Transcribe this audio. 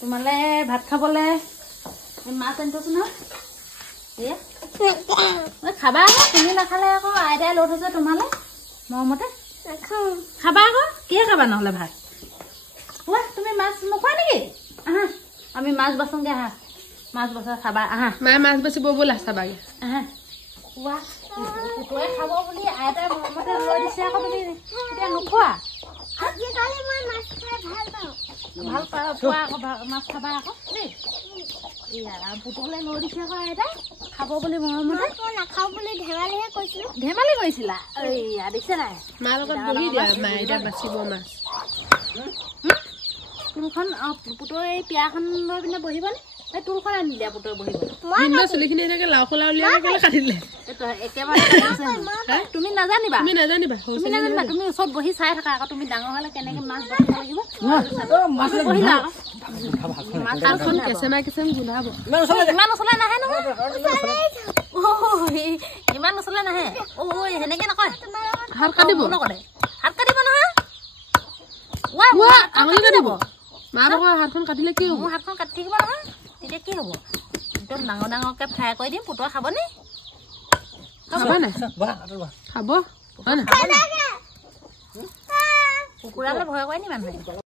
তোমালে ভাত খাবলে মাছ আনিছো না খাবা আকৌ তুমি নাখালে আকৌ আইতাই লৈ থৈছে তোমালে মৰমতে খাবা আকৌ কিহে খাবা নহলে ভাত তুমি মাছ নোখোৱা নেকি আহা আমি মাছ বাচোংগে আহা মাছ বাচা খাবা আহা মায়ে মাছ বাচিব ব'লা চাবাগে আহা পুতুৱে খাব বুলি আইতাই মৰমতে লৈ দিছে আকৌ তুমি এতিয়া নোখোৱা আজিকালি মই মাছ খাই ভাল পাওঁ পোৱা আকৌ মাছ খাবা আকৌ দেই পুতুলে লৈ দিছে আকৌ আইতাই খাব বুলি মৰমতে নাখাওঁ বুলি ধেমালিহে কৈছিলো ধেমালি কৰিছিলা এইয়া দেখিছে নাই মাৰ লগত বহি দিয়া মায়ে এতিয়া বাচিব মাছ তুলখন পুতুৰ এই পিয়াখন লৈ পিনে বহিবনে এই তুলখন আনি দিয়া পুতুৰ বহিব ভিন্ন চুলিখিনি এনেকে লাও খোলা উলিয়াই কেলে কাটিলে একেবাৰে তুমি নাজানিবা তুমি ওচৰত বহি চাই থাকা আকৌ তুমি ডাঙৰ হলে কেনেকে মাছ বাচিব লাগিব বহিলা আকৌ কেঁচেমা কেঁচেম গোন্ধাব ইমান ওচৰলৈ নাহে নহয় ইমান ওচৰলৈ নাহে সেনেকে নকয় হাত কাটিব নকৰে হাত কাটিব নহয় আঙুলি কাটিব মা ভাগৰ হাতখন কাটিলে কি হ'ব মোৰ হাতখন কাটি থাকিব নহয় তেতিয়া কি হ'ব একদম ডাঙৰ ডাঙৰকে ফ্ৰাই কৰি দিম পুতুৱে খাবনে খাব নাই খাব কুকুৰালে ভয় কৰে নি মানুহে